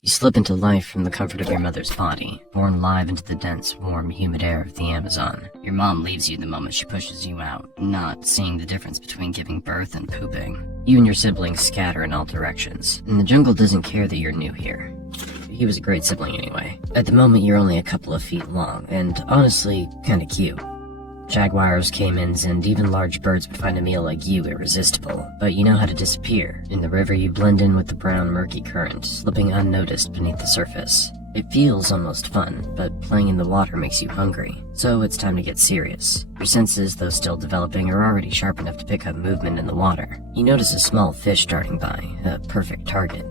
You slip into life from the comfort of your mother's body, born live into the dense, warm, humid air of the Amazon. Your mom leaves you the moment she pushes you out, not seeing the difference between giving birth and pooping. You and your siblings scatter in all directions, and the jungle doesn't care that you're new here. He was a great sibling anyway. At the moment, you're only a couple of feet long, and honestly, kinda cute. Jaguars, caimans, and even large birds would find a meal like you irresistible, but you know how to disappear. In the river, you blend in with the brown, murky current, slipping unnoticed beneath the surface. It feels almost fun, but playing in the water makes you hungry, so it's time to get serious. Your senses, though still developing, are already sharp enough to pick up movement in the water. You notice a small fish darting by, a perfect target.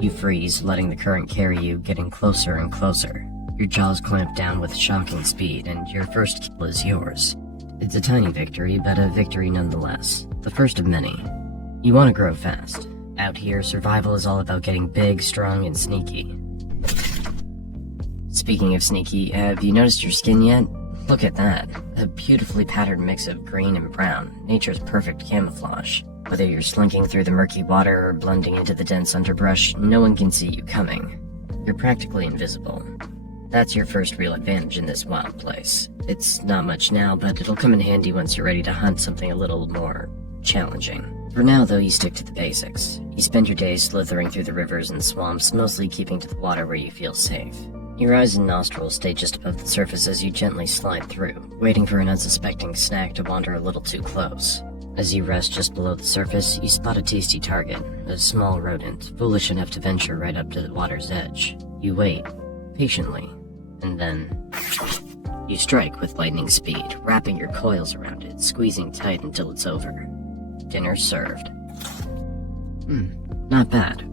You freeze, letting the current carry you, getting closer and closer. Your jaws clamp down with shocking speed, and your first kill is yours. It's a tiny victory, but a victory nonetheless. The first of many. You want to grow fast. Out here, survival is all about getting big, strong, and sneaky. Speaking of sneaky, have you noticed your skin yet? Look at that. A beautifully patterned mix of green and brown, nature's perfect camouflage. Whether you're slinking through the murky water or blending into the dense underbrush, no one can see you coming. You're practically invisible. That's your first real advantage in this wild place. It's not much now, but it'll come in handy once you're ready to hunt something a little more challenging. For now, though, you stick to the basics. You spend your days slithering through the rivers and swamps, mostly keeping to the water where you feel safe. Your eyes and nostrils stay just above the surface as you gently slide through, waiting for an unsuspecting snack to wander a little too close. As you rest just below the surface, you spot a tasty target, a small rodent, foolish enough to venture right up to the water's edge. You wait, patiently. And then you strike with lightning speed, wrapping your coils around it, squeezing tight until it's over. Dinner served. Not bad.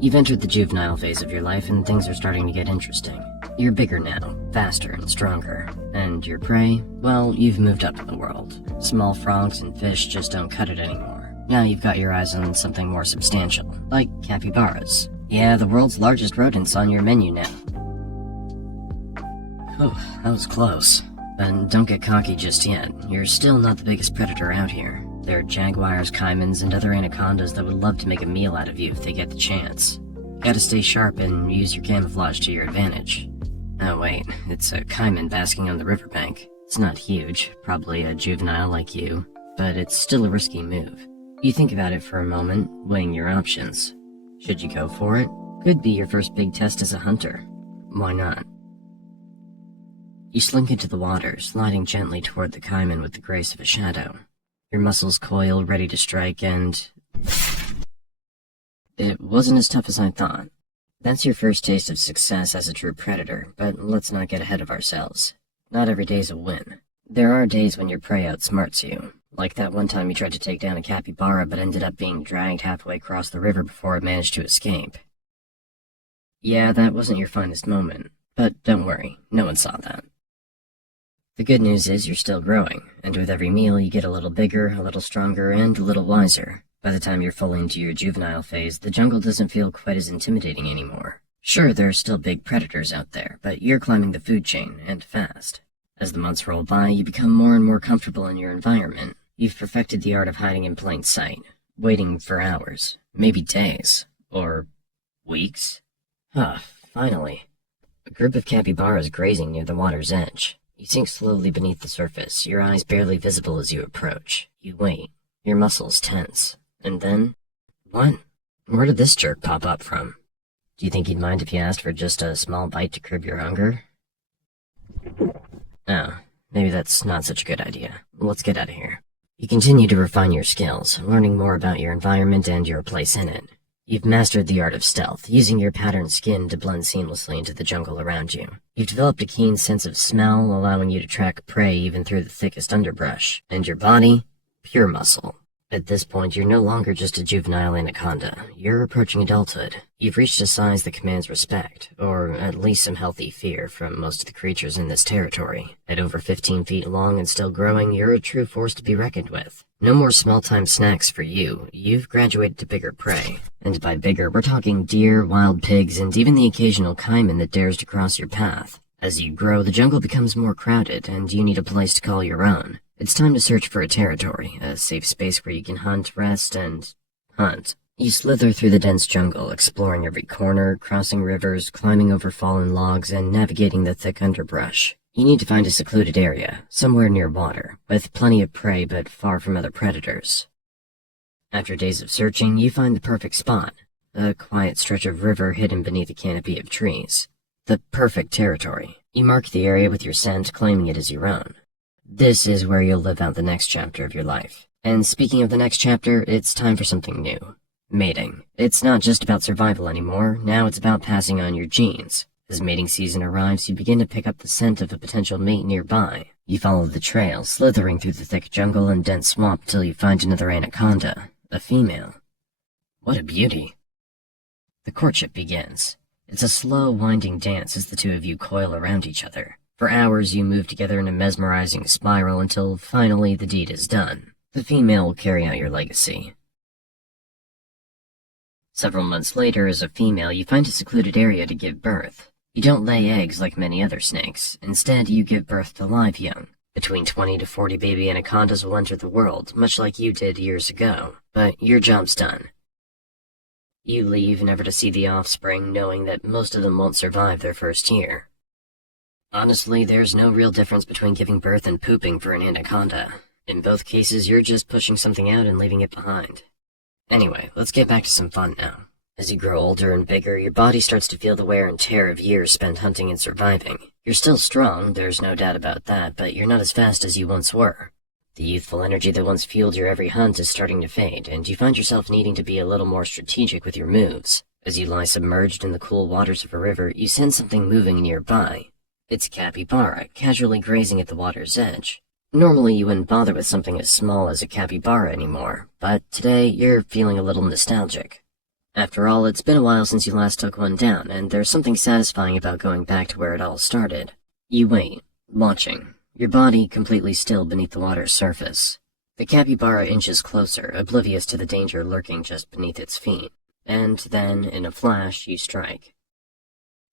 You've entered the juvenile phase of your life and things are starting to get interesting. You're bigger now, faster and stronger. And your prey? Well, you've moved up in the world. Small frogs and fish just don't cut it anymore. Now you've got your eyes on something more substantial, like capybaras. Yeah, the world's largest rodent's on your menu now. Oh, that was close. And don't get cocky just yet. You're still not the biggest predator out here. There are jaguars, caimans, and other anacondas that would love to make a meal out of you if they get the chance. You gotta stay sharp and use your camouflage to your advantage. Oh wait, it's a caiman basking on the riverbank. It's not huge, probably a juvenile like you, but it's still a risky move. You think about it for a moment, weighing your options. Should you go for it? Could be your first big test as a hunter. Why not? You slink into the water, sliding gently toward the caiman with the grace of a shadow. Your muscles coil, ready to strike, and it wasn't as tough as I thought. That's your first taste of success as a true predator, but let's not get ahead of ourselves. Not every day's a win. There are days when your prey outsmarts you, like that one time you tried to take down a capybara but ended up being dragged halfway across the river before it managed to escape. Yeah, that wasn't your finest moment, but don't worry, no one saw that. The good news is you're still growing, and with every meal you get a little bigger, a little stronger, and a little wiser. By the time you're fully into your juvenile phase, the jungle doesn't feel quite as intimidating anymore. Sure, there are still big predators out there, but you're climbing the food chain, and fast. As the months roll by, you become more and more comfortable in your environment. You've perfected the art of hiding in plain sight, waiting for hours, maybe days, or weeks. Finally. A group of capybaras grazing near the water's edge. You sink slowly beneath the surface, your eyes barely visible as you approach. You wait, your muscles tense. And then, what? Where did this jerk pop up from? Do you think he'd mind if you asked for just a small bite to curb your hunger? Oh, maybe that's not such a good idea. Let's get out of here. You continue to refine your skills, learning more about your environment and your place in it. You've mastered the art of stealth, using your patterned skin to blend seamlessly into the jungle around you. You've developed a keen sense of smell, allowing you to track prey even through the thickest underbrush. And your body? Pure muscle. At this point, you're no longer just a juvenile anaconda. You're approaching adulthood. You've reached a size that commands respect, or at least some healthy fear from most of the creatures in this territory. At over 15 feet long and still growing, you're a true force to be reckoned with. No more small-time snacks for you. You've graduated to bigger prey. And by bigger, we're talking deer, wild pigs, and even the occasional caiman that dares to cross your path. As you grow, the jungle becomes more crowded, and you need a place to call your own. It's time to search for a territory, a safe space where you can hunt, rest, and hunt. You slither through the dense jungle, exploring every corner, crossing rivers, climbing over fallen logs, and navigating the thick underbrush. You need to find a secluded area, somewhere near water, with plenty of prey but far from other predators. After days of searching, you find the perfect spot, a quiet stretch of river hidden beneath a canopy of trees. The perfect territory. You mark the area with your scent, claiming it as your own. This is where you'll live out the next chapter of your life. And speaking of the next chapter, it's time for something new. Mating. It's not just about survival anymore, now it's about passing on your genes. As mating season arrives, you begin to pick up the scent of a potential mate nearby. You follow the trail, slithering through the thick jungle and dense swamp till you find another anaconda, a female. What a beauty. The courtship begins. It's a slow, winding dance as the two of you coil around each other. For hours you move together in a mesmerizing spiral until finally the deed is done. The female will carry out your legacy. Several months later, as a female, you find a secluded area to give birth. You don't lay eggs like many other snakes. Instead, you give birth to live young. Between 20 to 40 baby anacondas will enter the world, much like you did years ago. But your job's done. You leave, never to see the offspring, knowing that most of them won't survive their first year. Honestly, there's no real difference between giving birth and pooping for an anaconda. In both cases, you're just pushing something out and leaving it behind. Anyway, let's get back to some fun now. As you grow older and bigger, your body starts to feel the wear and tear of years spent hunting and surviving. You're still strong, there's no doubt about that, but you're not as fast as you once were. The youthful energy that once fueled your every hunt is starting to fade, and you find yourself needing to be a little more strategic with your moves. As you lie submerged in the cool waters of a river, you sense something moving nearby. It's a capybara, casually grazing at the water's edge. Normally you wouldn't bother with something as small as a capybara anymore, but today you're feeling a little nostalgic. After all, it's been a while since you last took one down, and there's something satisfying about going back to where it all started. You wait, watching, your body completely still beneath the water's surface. The capybara inches closer, oblivious to the danger lurking just beneath its feet, and then, in a flash, you strike.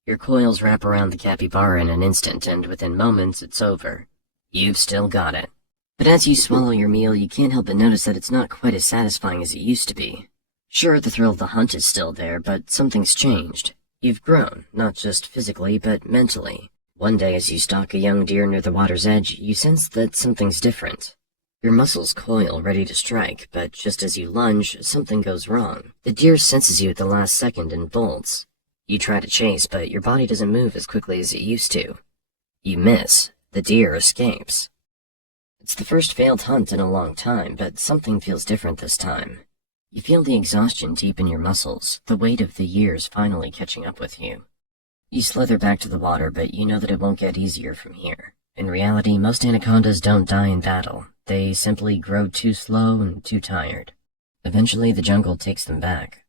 Your coils wrap around the capybara in an instant, and within moments, it's over. You've still got it. But as you swallow your meal, you can't help but notice that it's not quite as satisfying as it used to be. Sure, the thrill of the hunt is still there, but something's changed. You've grown, not just physically, but mentally. One day as you stalk a young deer near the water's edge, you sense that something's different. Your muscles coil, ready to strike, but just as you lunge, something goes wrong. The deer senses you at the last second and bolts. You try to chase, but your body doesn't move as quickly as it used to. You miss. The deer escapes. It's the first failed hunt in a long time, but something feels different this time. You feel the exhaustion deep in your muscles, the weight of the years finally catching up with you. You slither back to the water, but you know that it won't get easier from here. In reality, most anacondas don't die in battle. They simply grow too slow and too tired. Eventually, the jungle takes them back.